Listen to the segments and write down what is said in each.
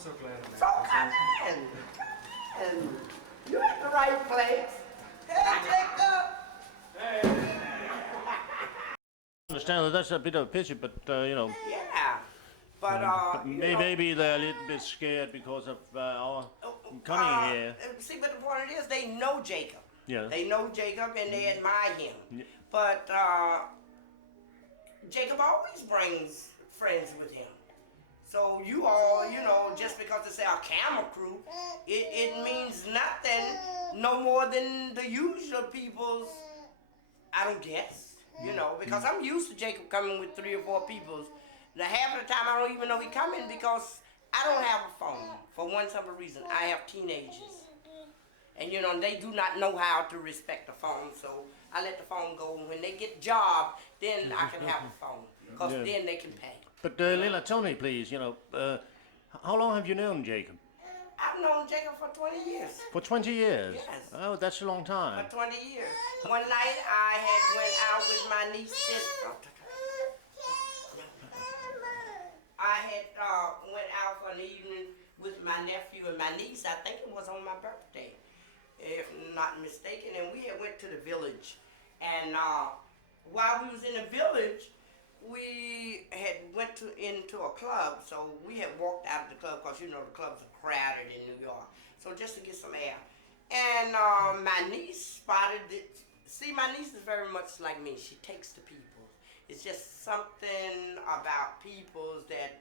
so glad. So come in. And you're at the right place. Hey, Jacob. I understand that that's a bit of a pity, but Yeah. But, maybe they're a little bit scared because of our coming here. See, but the point is, they know Jacob. Yeah. They know Jacob and they admire him. Yeah. But Jacob always brings friends with him. So you all, just because they say a camera crew, it means nothing no more than the usual people's, I don't guess, because I'm used to Jacob coming with 3 or 4 peoples. Now half of the time I don't even know he coming because I don't have a phone for one simple reason. I have teenagers. And they do not know how to respect the phone, so I let the phone go. When they get job, then I can have a phone, because then they can pay. But Lela, tell me please, how long have you known Jacob? I've known Jacob for 20 years. For 20 years? Yes. Oh, that's a long time. For 20 years. One night I had went out with my niece went out for an evening with my nephew and my niece. I think it was on my birthday, if not mistaken, and we had went to the village. And while we was in the village, we had went into a club, so we had walked out of the club because the clubs are crowded in New York. So just to get some air. And my niece spotted it. See, my niece is very much like me. She takes to people. It's just something about people's that,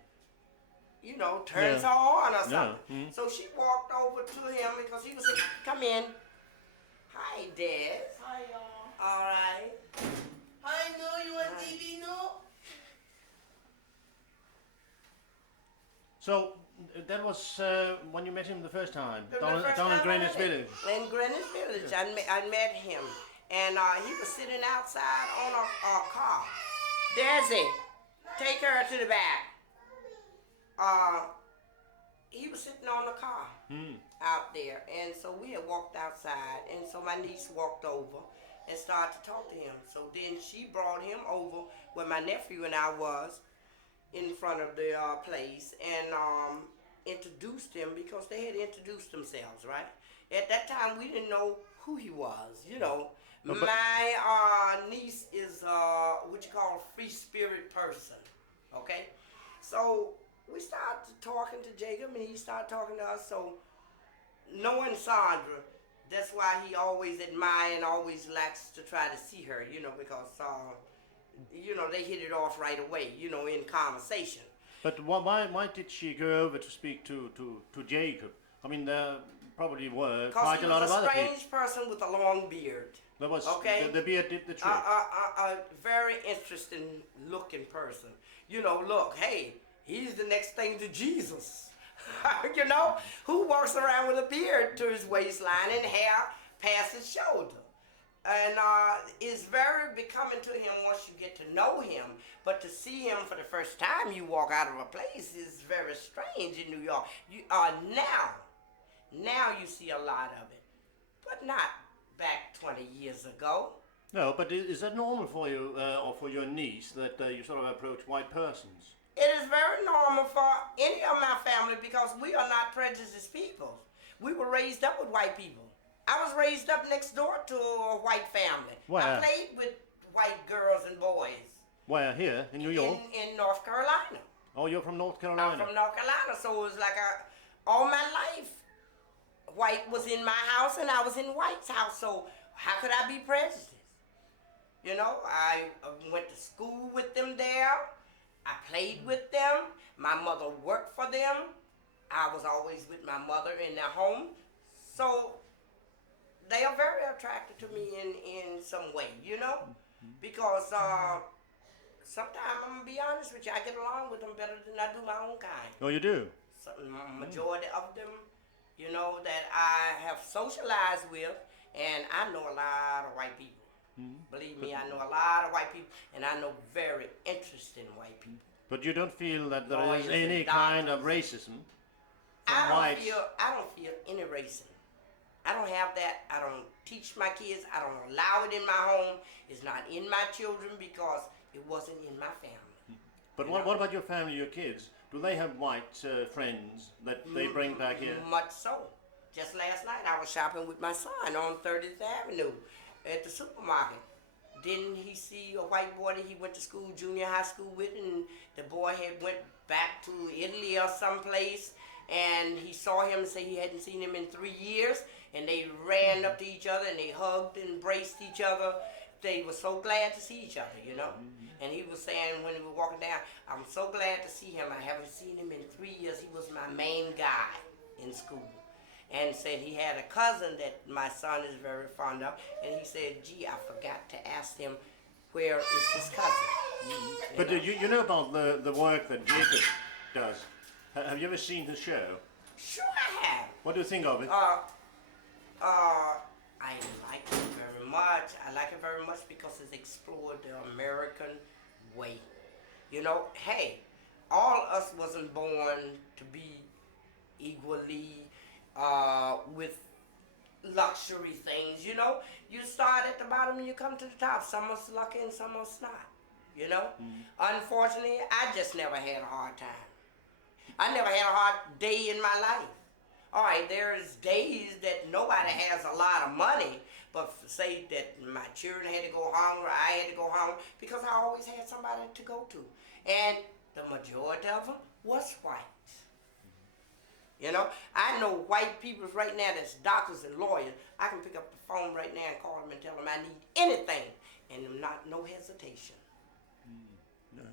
turns her on or something. Yeah. Mm-hmm. So she walked over to him because he was saying, come in. Hi, Des. Hi, y'all. All right. Hi, no, you want TV, no? So that was when you met him the first time, down in time Greenwich Village. In Greenwich Village, I met him. And he was sitting outside on a car. Desi, take her to the back. He was sitting on the car out there. And so we had walked outside. And so my niece walked over and started to talk to him. So then she brought him over where my nephew and I was in front of the place and introduced him because they had introduced themselves, right? At that time, we didn't know who he was, My niece is what you call a free spirit person, okay? So we started talking to Jacob and he started talking to us. So knowing Sandra, that's why he always admire and always likes to try to see her, because, they hit it off right away, in conversation. But why did she go over to speak to Jacob? I mean, there probably were quite a lot of other people. Because he was a strange person with a long beard. That was, okay? The beard did the trick. A very interesting looking person. Look, hey, he's the next thing to Jesus. Who walks around with a beard to his waistline and hair past his shoulder. And it's very becoming to him once you get to know him. But to see him for the first time you walk out of a place is very strange in New York. Now you see a lot of it, but not back 20 years ago. No, but is that normal for you or for your niece that you sort of approach white persons? It is very normal for any of my family because we are not prejudiced people. We were raised up with white people. I was raised up next door to a white family. Where? I played with white girls and boys. Where? Here? In New York? In North Carolina. Oh, you're from North Carolina? I'm from North Carolina, so it was like all my life, white was in my house and I was in white's house, so how could I be prejudiced? I went to school with them there. I played with them. My mother worked for them. I was always with my mother in their home. So they are very attracted to me in some way, because sometimes I'm going to be honest with you, I get along with them better than I do my own kind. Oh, you do? So, majority of them, that I have socialized with, and I know a lot of white people. Believe me, I know a lot of white people, and I know very interesting white people. But you don't feel that there is any kind of racism? I don't feel any racism. I don't have that. I don't teach my kids. I don't allow it in my home. It's not in my children because it wasn't in my family. But what about your family, your kids? Do they have white friends that they bring back here? Much so. Just last night I was shopping with my son on 30th Avenue at the supermarket. Didn't he see a white boy that he went to school, junior high school with, and the boy had went back to Italy or someplace, and he saw him and said he hadn't seen him in 3 years, and they ran up to each other and they hugged and embraced each other. They were so glad to see each other, you know. And he was saying when we were walking down, I'm so glad to see him. I haven't seen him in 3 years. He was my main guy in school. And said he had a cousin that my son is very fond of. And he said, gee, I forgot to ask him, where is his cousin? But you know about the work that Jacob does. Have you ever seen his show? Sure I have. What do you think of it? I like it very much. I like it very much because it's explored the American way. You know, hey, all of us wasn't born to be equally with luxury things, you know. You start at the bottom and you come to the top. Some of us lucky and some of us not, you know. Unfortunately, I just never had a hard time. I never had a hard day in my life. All right, there's days that nobody has a lot of money, but say that my children had to go hungry, I had to go hungry, because I always had somebody to go to. And the majority of them was white. You know, I know white people right now that's doctors and lawyers. I can pick up the phone right now and call them and tell them I need anything, and no hesitation. No.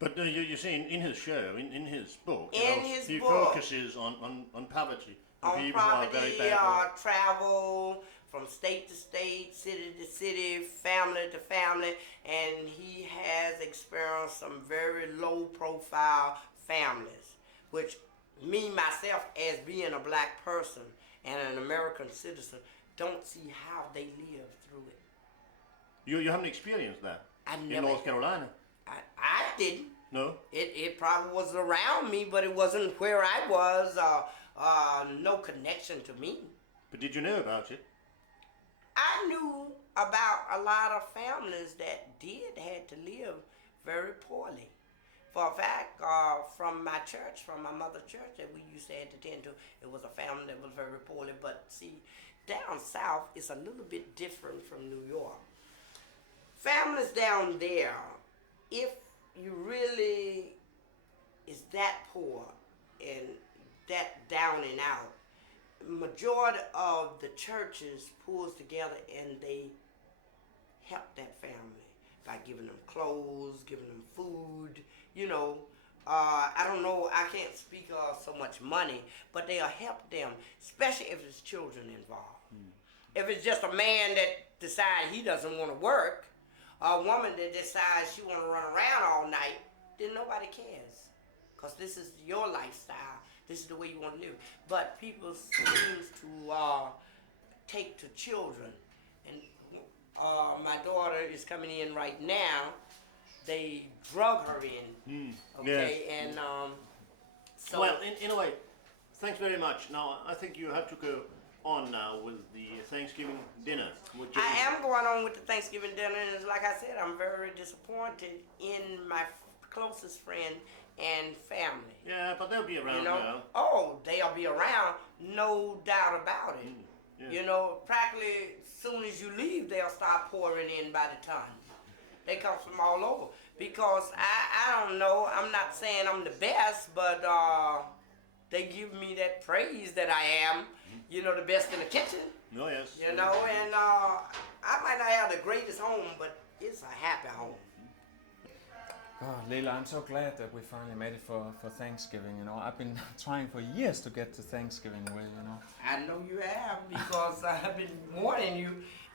But you see, in his show, in his book, he book, focuses on poverty. On people poverty, who are very bad travel from state to state, city to city, family to family, and he has experienced some very low-profile families, which me, myself, as being a black person and an American citizen, don't see how they live through it. You haven't experienced that in North Carolina? I didn't. No? It probably was around me, but it wasn't where I was. No connection to me. But did you know about it? I knew about a lot of families that had to live very poorly. For a fact, from my church, from my mother's church that we used to have to tend to, it was a family that was very poorly. But see, down south is a little bit different from New York. Families down there, if you really is that poor and that down and out, majority of the churches pulls together and they help that family by giving them clothes, giving them food, you know. I don't know, I can't speak of so much money, but they'll help them, especially if there's children involved. If it's just a man that decides he doesn't want to work, or a woman that decides she want to run around all night, then nobody cares. Because this is your lifestyle. This is the way you want to live. But people seem to take to children. And my daughter is coming in right now. They drug her in. Okay, yes. And so... Well, in a way, thanks very much. Now, I think you have to go on now with the Thanksgiving dinner. I am going on with the Thanksgiving dinner, and like I said, I'm very disappointed in my closest friend and family. Yeah, but they'll be around, you know. Now. Oh, they'll be around, no doubt about it. Yeah. You know, practically as soon as you leave, they'll start pouring in by the ton. They come from all over. Because I don't know, I'm not saying I'm the best, but they give me that praise that I am, you know, the best in the kitchen. Oh, yes. You know, and I might not have the greatest home, but it's a happy home. God, Lela, I'm so glad that we finally made it for Thanksgiving, you know. I've been trying for years to get to Thanksgiving with, you know. I know you have, because I've been warning you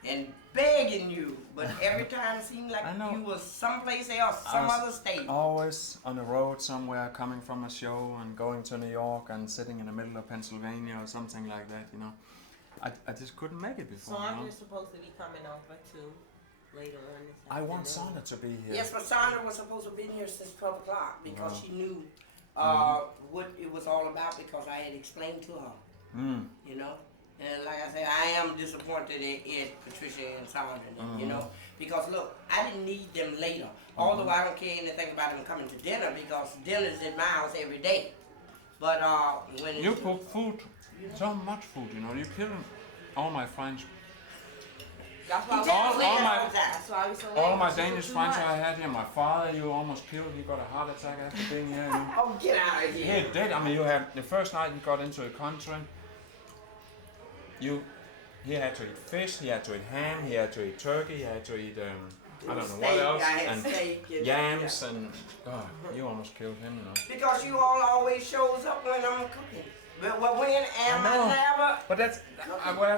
and begging you, but every time it seemed like you was someplace else, some other state. Always on the road somewhere, coming from a show and going to New York and sitting in the middle of Pennsylvania or something like that, you know. I just couldn't make it before. So aren't you supposed to be coming over too later on this afternoon? I want Sandra to be here. Yes, but Sandra was supposed to have been here since 12 o'clock because she knew what it was all about, because I had explained to her, you know. And like I said, I am disappointed in Patricia and Sandra, you know, because look, I didn't need them later. Although I don't care anything about them coming to dinner because dinner's at my house every day. But when You cook food, so much food, you know. You kill all my friends. That's why All my Danish friends I had here. My father, you almost killed. He got a heart attack after being here. You know. oh, get out of here! He did. I mean, you had the first night he got into a country. He had to eat fish. He had to eat ham. He had to eat turkey. He had to eat I don't know what else. I had And steak and yams and you almost killed him. You know. because you all always shows up when I'm cooking. But when am I never? But that's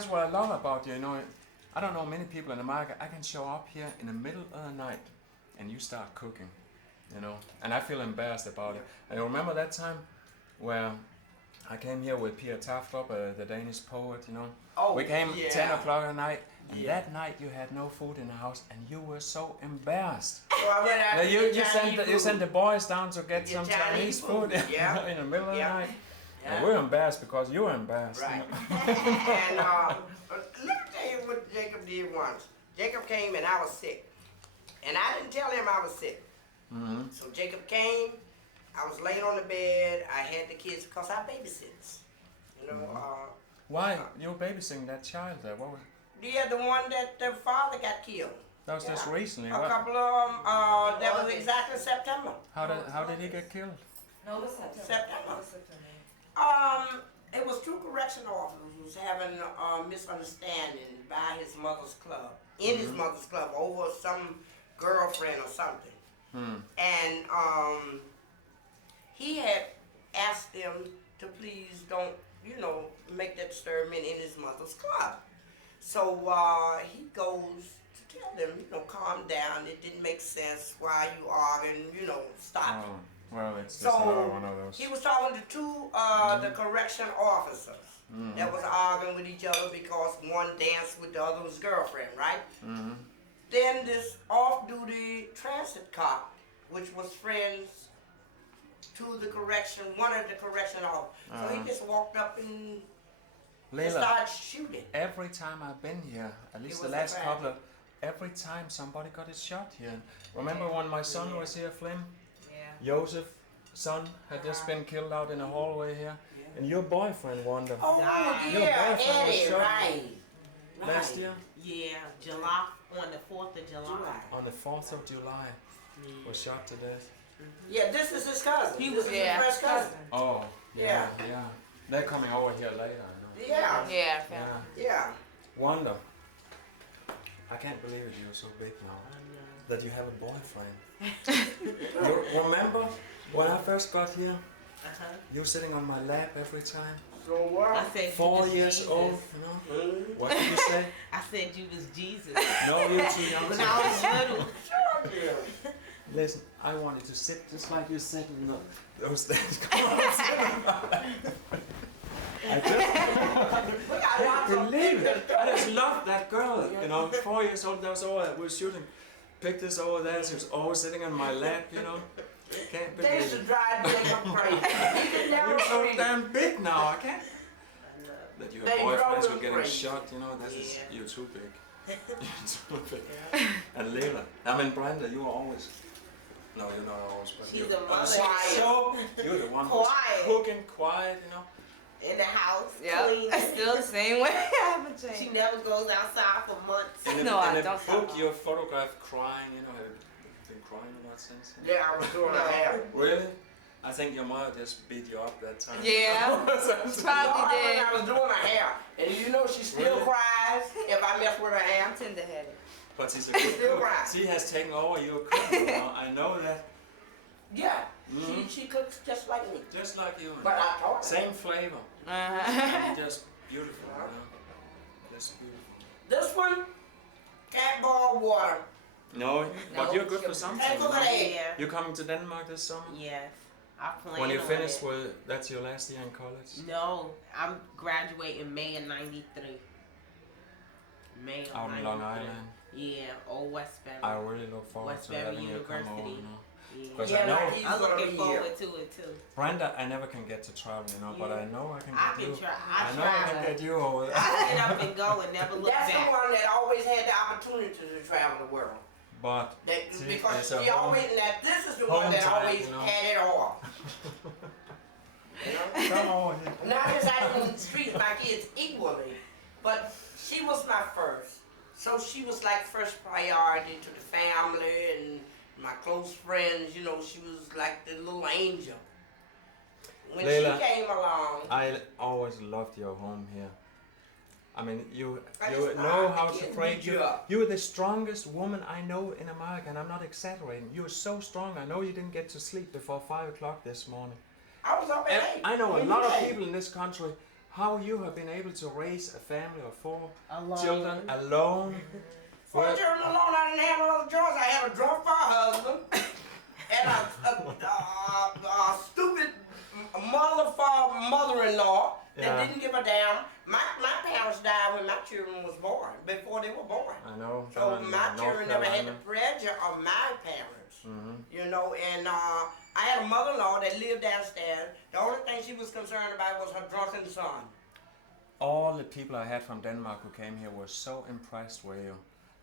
what I love about you. You know, I don't know many people in America. I can show up here in the middle of the night, and you start cooking. You know, and I feel embarrassed about it. And I remember that time where I came here with Peter Taftrup, the Danish poet. You know, Oh, we came yeah. 10 o'clock at night, and that night you had no food in the house, and you were so embarrassed. So I went out Now to you get Chinese you sent the boys down to get Get some Chinese Chinese food food, yeah. in the middle of the Yeah. night. Yeah. And we're embarrassed because you're embarrassed. Right. You know? And let me tell you what Jacob did once. Jacob came and I was sick. And I didn't tell him I was sick. So Jacob came, I was laying on the bed, I had the kids, because I babysits. You know, Why? You were babysitting that child there. What was yeah, the one that their father got killed. that was just recently. A What? couple of them, that was exactly September. How did he get killed? No, it was September. September. It was September. It was two correctional officers who was having a misunderstanding by his mother's club, in his mother's club, over some girlfriend or something. And he had asked them to please don't, you know, make that disturbance in his mother's club. So he goes to tell them, you know, calm down, it didn't make sense, why you arguing, you know, stop it. Oh, well, it's just So another one of those. he was talking to two the correction officers that was arguing with each other because one danced with the other's girlfriend, right? Then this off-duty transit cop, which was friends to the correction, one of the correction officers, so he just walked up and Lela, started shooting. every time I've been here, at least It the was last a couple of, every time somebody got a shot here. Remember when my son was here, Flynn? Yeah. Joseph's son had just been killed out in the hallway here. And your boyfriend, Wanda, Oh, Your yeah, boyfriend was Eddie, shot right. last year Yeah, July, on the 4th of July. on the 4th of July was shot to death. Yeah, this is his cousin. He This was is his first cousin. Oh, yeah. They're coming over here later, I know. Yeah, Yeah. yeah. Wanda, I can't believe it, you're so big now. That you have a boyfriend. You remember when I first got here? You were sitting on my lap every time. So what? I said 4 you was years Jesus. old, you know? What did you say? I said you was Jesus. No, you're too young. When I was little. Listen, I wanted to sit just like you sit in those days. I can't believe it. I just loved that girl. You know, 4 years old, that was all I was shooting. Pictures over there, she was always sitting on my lap, you know. Can't They believe used to it. drive Jacob crazy. He could never You're so read. damn big now, I can't. That your They boyfriends drove were him getting crazy. shot, you know, that is, Yeah. you're too big. You're too big. And Lela, I mean Brenda, you were always, no, you're not always, but She's you're a mother. you're the one who's Quiet. cooking quiet, you know. In the house, Yeah, clean. still the same way. I haven't She changed. never goes outside for months. In No, in I the don't book, stop. you're photographed crying, you know, have you been crying in that sense? Yeah, I was doing her hair. Really? I think your mother just beat you up that time. Yeah, probably I did. was doing her hair. And you know she still Really? cries if I mess with her hair. I'm tender-headed. But she's a good Still cook. right. She has taken over your cooking, you know, I know that. Yeah, Mhm. she cooks just like me. Just like you. But I taught her. Same flavor. Uh-huh. Just beautiful, you know. Just beautiful. This one can't boil water. No, but No, you're good for something. Can't cook you an know. egg. Yeah. You're coming to Denmark this summer? Yes. I plan When you on finish it. with, that's your last year in college? No, I'm graduating May of '93. May of Out in 93. Long Island. Yeah, or Westbury. I really look forward to Westbury having you come over. University. You know. Yeah. Because Yeah, I know like he's I'm gonna looking be forward here. to it too. Brenda, I never can get to travel, you know, but I know I can I get you. can try. I know I can get you over there. I get up and go and never look That's the back. one that always had the opportunity to travel the world. But That, see, because it's a she home- always, that this is the home one that time, always you know. had it all. You know? come over here. Not that I didn't treat my kids equally, but she was my first. So she was like first priority to the family and my close friends. You know, she was like the little angel. When Lela, she came along, I always loved your home here. I mean, you I you just know thought how I to could pray. beat you up. You're the strongest woman I know in America, and I'm not exaggerating. You're so strong. I know you didn't get to sleep before 5 o'clock this morning. I was up at And 8. I know a when you lot of came. people in this country. How you have been able to raise a family of 4 Alone. children alone? Four Well, children alone, I didn't have no other choice. I had a drunk for a husband and a stupid mother for mother-in-law that Yeah. didn't give a damn. My parents died when my children was born, before they were born. I know. So down in my North children never had the Carolina. pressure of my parents. Mhm. You know, and I had a mother-in-law that lived downstairs. The only thing she was concerned about was her drunken son. All the people I had from Denmark who came here were so impressed with you.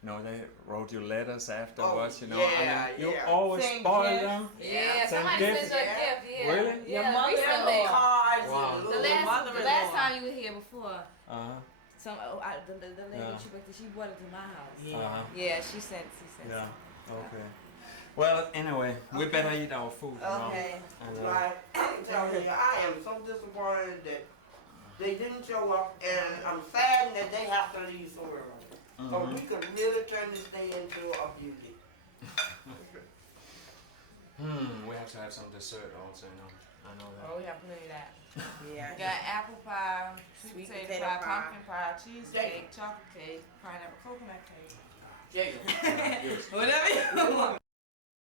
You know, they wrote you letters afterwards, you know. I yeah, mean, you yeah. always Send spoil gifts. them. Yeah, Send somebody gifts. sent you a Yeah. gift. Yeah. Really? Yeah, Your mother-in-law. recently. Cards Wow. and The little last mother-in-law. time you were here before, Uh-huh. the lady Yeah. she brought it to my house. Yeah. Uh-huh. Yeah, she sent. Yeah. Okay. Well, anyway, we better eat our food now. Okay. And, Like, I'm telling you, I am so disappointed that they didn't show up, and I'm saddened that they have to leave so early. So we could really turn this day into a beauty. we have to have some dessert also, you know. I know that. Oh, we have plenty of that. Yeah. We got apple pie, sweet Sweet potato potato pie, pie. pumpkin pie, cheesecake, chocolate cake, pineapple coconut cake. Yeah. Whatever you